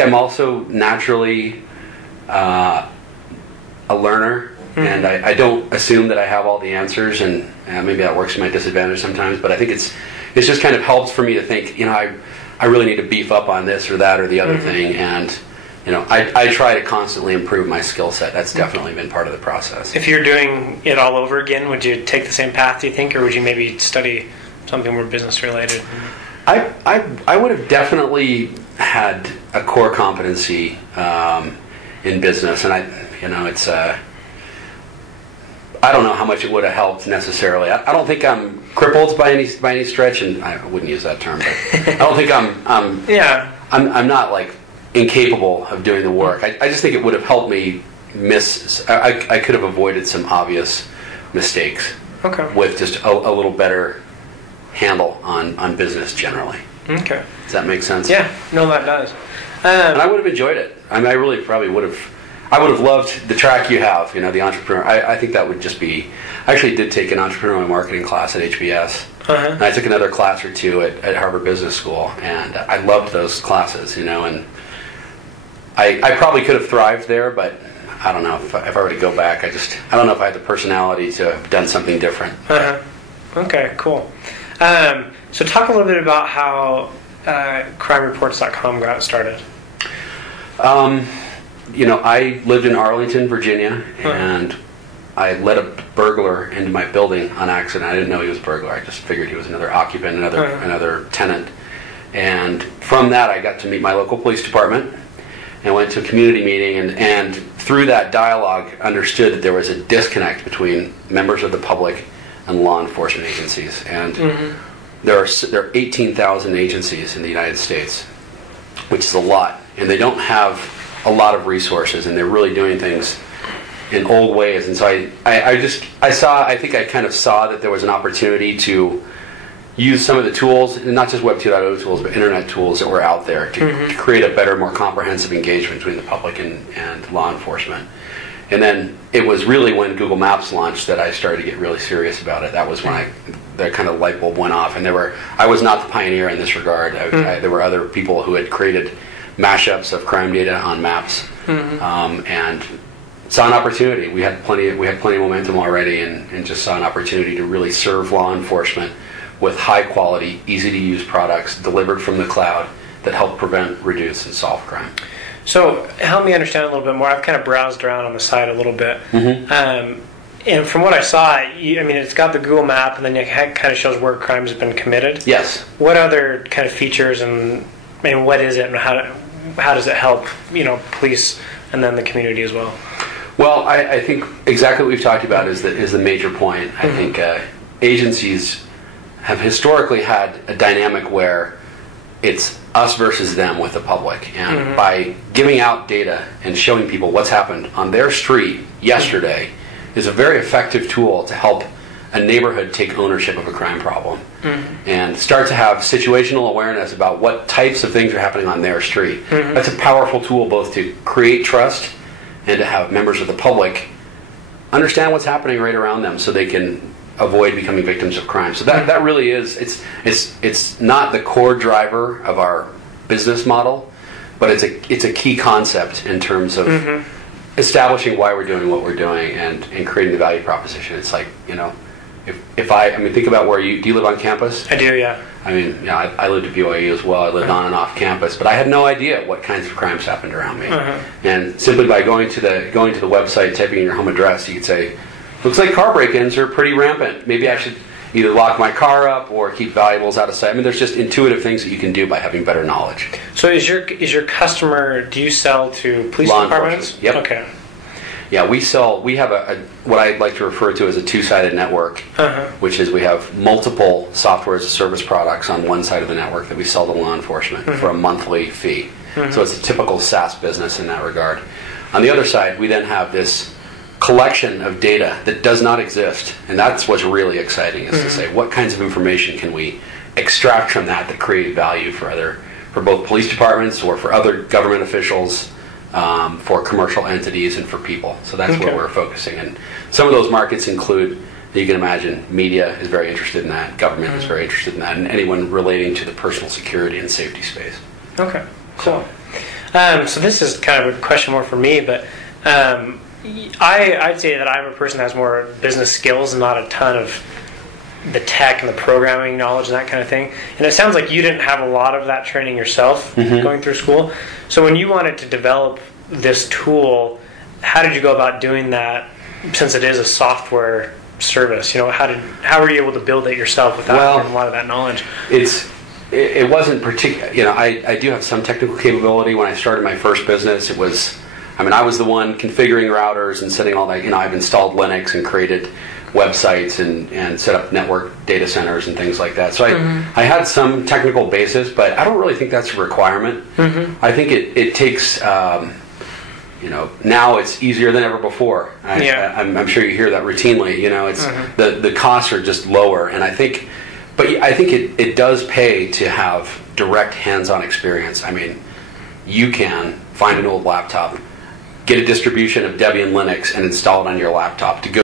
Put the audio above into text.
I'm also naturally a learner, and I don't assume that I have all the answers, and maybe that works to my disadvantage sometimes, but I think it's just kind of helps for me to think, I really need to beef up on this or that or the other thing, and I try to constantly improve my skill set. That's definitely been part of the process. If you're doing it all over again, would you take the same path, do you think, or would you maybe study something more business related? I would have definitely had a core competency in business, and it's I don't know how much it would have helped necessarily. I don't think I'm crippled by any stretch, and I wouldn't use that term, but I don't think I'm not like incapable of doing the work. I just think it would have helped me I could have avoided some obvious mistakes with just a little better handle on business generally. Okay. Does that make sense? Yeah, no, that does. And I would have enjoyed it. I mean, I really probably would have. I would have loved the track you have, the entrepreneur. I think that would just be. I actually did take an entrepreneurial marketing class at HBS. And I took another class or two at Harvard Business School, and I loved those classes, and I probably could have thrived there, but I don't know if I were to go back. I don't know if I had the personality to have done something different. Okay, cool. So talk a little bit about how crimereports.com got started. I lived in Arlington, Virginia, and I let a burglar into my building on accident. I didn't know he was a burglar. I just figured he was another occupant, another tenant. And from that, I got to meet my local police department and went to a community meeting, and through that dialogue, understood that there was a disconnect between members of the public and law enforcement agencies. And there are 18,000 agencies in the United States, which is a lot, and they don't have a lot of resources, and they're really doing things in old ways. And so I think I kind of saw that there was an opportunity to use some of the tools, and not just Web 2.0 tools, but internet tools that were out there to create a better, more comprehensive engagement between the public and law enforcement. And then it was really when Google Maps launched that I started to get really serious about it. That was when the kind of light bulb went off. And I was not the pioneer in this regard. There were other people who had created mashups of crime data on maps, and saw an opportunity. We had plenty of momentum already, and just saw an opportunity to really serve law enforcement with high quality, easy to use products delivered from the cloud that help prevent, reduce, and solve crime. So help me understand a little bit more. I've kind of browsed around on the site a little bit, and from what I saw, it's got the Google map, and then it kind of shows where crimes have been committed. Yes. What other kind of features and what is it, and how does it help police and then the community as well? Well, I think exactly what we've talked about is the major point. I think agencies have historically had a dynamic where it's us versus them with the public, and by giving out data and showing people what's happened on their street yesterday is a very effective tool to help a neighborhood take ownership of a crime problem and start to have situational awareness about what types of things are happening on their street. That's a powerful tool both to create trust and to have members of the public understand what's happening right around them so they can avoid becoming victims of crime. So that really is, it's not the core driver of our business model, but it's a key concept in terms of establishing why we're doing what we're doing and creating the value proposition. It's like, if I think about do you live on campus? I do, yeah. I lived at BYU as well. I lived on and off campus, but I had no idea what kinds of crimes happened around me. And simply by going to the website, typing in your home address, you could say, looks like car break-ins are pretty rampant. Maybe I should either lock my car up or keep valuables out of sight. There's just intuitive things that you can do by having better knowledge. So is your customer, do you sell to police departments? Yep. Okay. Yeah, we have what I like to refer to as a two-sided network, which is we have multiple software as a service products on one side of the network that we sell to law enforcement for a monthly fee. So it's a typical SaaS business in that regard. On the other side, we then have this collection of data that does not exist, and that's what's really exciting, is to say what kinds of information can we extract from that create value for both police departments or for other government officials, for commercial entities and for people. So that's where we're focusing. And some of those markets include, you can imagine, media is very interested in that, government is very interested in that, and anyone relating to the personal security and safety space. Okay, cool. So this is kind of a question more for me, but I'd say that I'm a person that has more business skills and not a ton of the tech and the programming knowledge and that kind of thing. And it sounds like you didn't have a lot of that training yourself going through school. So when you wanted to develop this tool, how did you go about doing that? Since it is a software service, how were you able to build it yourself without having a lot of that knowledge? It wasn't particular. I do have some technical capability. When I started my first business, I was the one configuring routers and setting all that. I've installed Linux and created websites and set up network data centers and things like that. So I had some technical basis, but I don't really think that's a requirement. I think it takes. Now it's easier than ever before. I'm sure you hear that routinely. It's the costs are just lower, and I think it does pay to have direct hands-on experience. I mean, you can find an old laptop, get a distribution of Debian Linux, and install it on your laptop to go